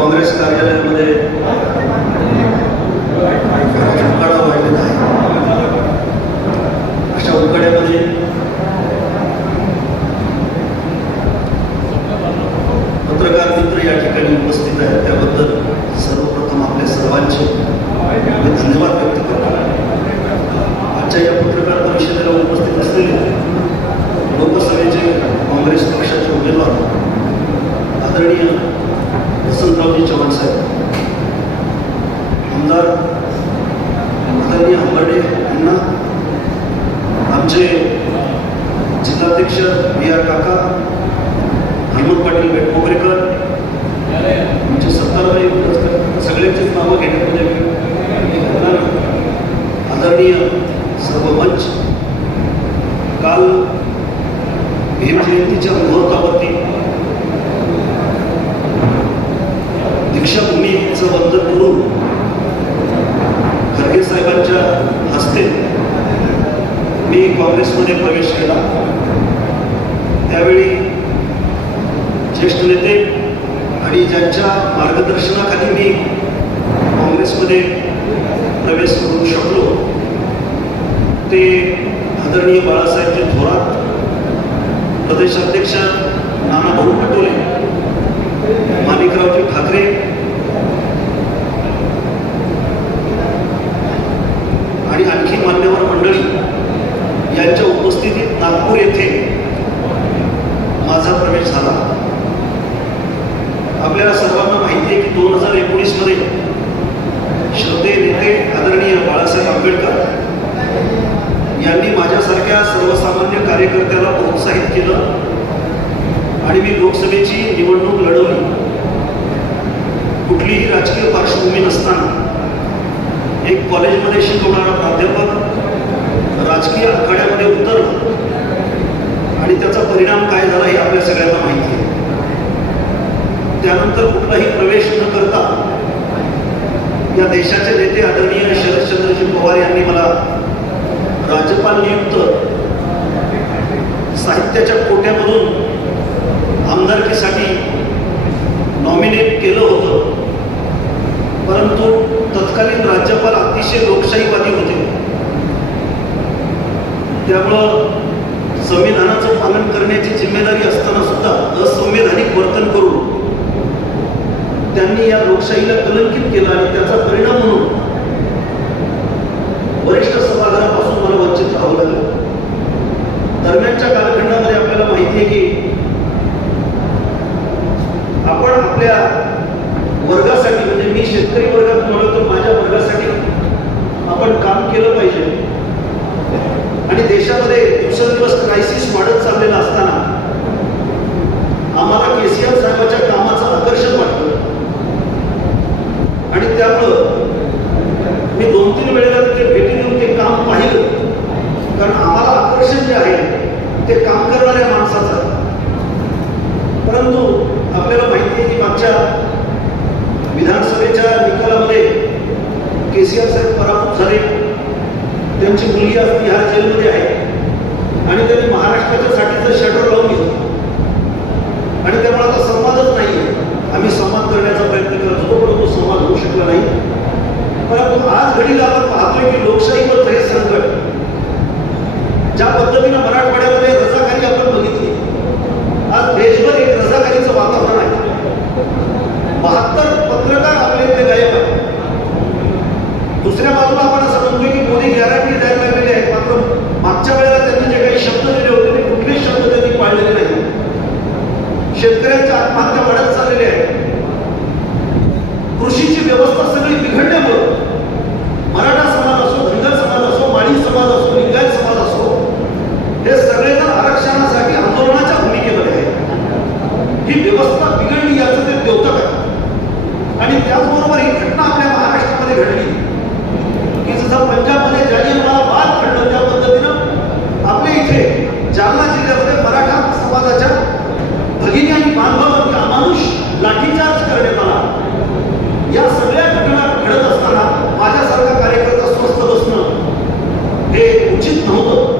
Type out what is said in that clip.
काँग्रेस कार्यालयामध्ये उकाडा वाढलेला आहे. अशा उकाड्यामध्ये पत्रकार मित्र या ठिकाणी उपस्थित आहेत. त्या सर्वप्रथम आपल्या सर्वांचे मी धन्यवाद व्यक्त करतो आजच्या या पत्रकार परिषदेला उपस्थित असलेले लोकसभेचे काँग्रेस पक्षाचे उमेदवार आदरणीय वसंतरावजी चव्हाण साहेब आमदार आदरणीय हंबर्डे यांना आमचे जिल्हाध्यक्ष बी आर काका हेमंत पाटील बेटमोगरेकर आमचे सत्तारबाई उल्हासकर सगळ्यांचीच नावं घेण्यात म्हणजे आदरणीय सर्व मंच काल भीमजयंतीच्या मुहूर्तावरती दीक्षाभूमी काँग्रेसमध्ये प्रवेश केला. त्यावेळी ज्येष्ठ नेते आणि ज्यांच्या मार्गदर्शनाखाली मी काँग्रेसमध्ये प्रवेश करू शकलो ते आदरणीय बाळासाहेबजी थोरात प्रदेशाध्यक्ष नाना भाऊ पटोले कार्यकर्त्याला प्रोत्साहित केलं आणि मी लोकसभेची निवडणूक लढवली. कुठलीही राजकीय पार्श्वभूमी नसताना एक कॉलेजमध्ये शिकवणारा प्राध्यापक राजकीय आखाड्यामध्ये उतरला. आणि त्याचा परिणाम काय झाला हे आपल्या सगळ्यांना माहिती आहे. त्यानंतर कुठलाही प्रवेश न करता या देशाचे नेते आदरणीय शरदचंद्रजी पवार यांनी मला राज्यपाल नियुक्त साहित्याच्या कोट्यामधून आमदारकीसाठी नॉमिनेट केलं होतं. परंतु तत्कालीन राज्यपाल अतिशय लोकशाहीवादी होते. त्यामुळं संविधानाचं पालन करण्याची जिम्मेदारी असताना सुद्धा असंवैधानिक वर्तन करून त्यांनी या लोकशाहीला कलंकित केलं आणि त्याचा परिणाम म्हणून वरिष्ठ सभागृहापासून मला वंचित राहावं लागलं. दरम्यानच्या कालखंडामध्ये आपल्याला माहिती आहे की आपण आपल्या वर्गासाठी म्हणजे मी शेतकरी वर्गात म्हणलो तर माझ्या वर्गासाठी आपण काम केलं पाहिजे आणि देशामध्ये दिवसेंदिवस क्रायसिस वाढत चाललेला असताना आम्हाला के सी आर साहेबाच्या कामाचं आकर्षण वाटतं आणि त्यामुळं मी दोन तीन वेळेला तिथे भेटी देऊन ते काम पाहिलं कारण आम्हाला आकर्षण जे आहे ते काम करणाऱ्या माणसाचं. परंतु आपल्याला माहिती आहे की मागच्या विधानसभेच्या निकालामध्ये के सी आर साहेब पराभूत झाले. त्यांची मुलगी आज बिहार जेलमध्ये आहे. आणि त्यांनी महाराष्ट्राच्या साठीचं शटर लावून घेतलं. आणि त्यामुळे आता संवादच नाही आम्ही संवाद करण्याचा प्रयत्न करत होतो परंतु संवाद होऊ शकला नाही. परंतु आज घडीला आपण पाहतोय की लोकशाहीवरचं हे संकट ज्या पद्धतीनं मराठवाड्यामध्ये रजाकारी आपण बघितली आज देशभर एक रजाकारीचं वातावरण आहे बहात्तर पत्रकार आपले इथे गायब आहेत दुसऱ्या बाजूला आपण असं म्हणतोय की मोदी गॅरंटी द्यायला लागलेले आहेत मात्र मागच्या वेळेला त्यांनी जे काही शब्द दिले होते ते कुठले शब्द त्यांनी पाळलेले नाही. शेतकऱ्यांच्या आत्महत्या वाढत चाललेल्या आहेत कृषीची व्यवस्था सगळी बिघडल्यामुळं मराठा de tudo.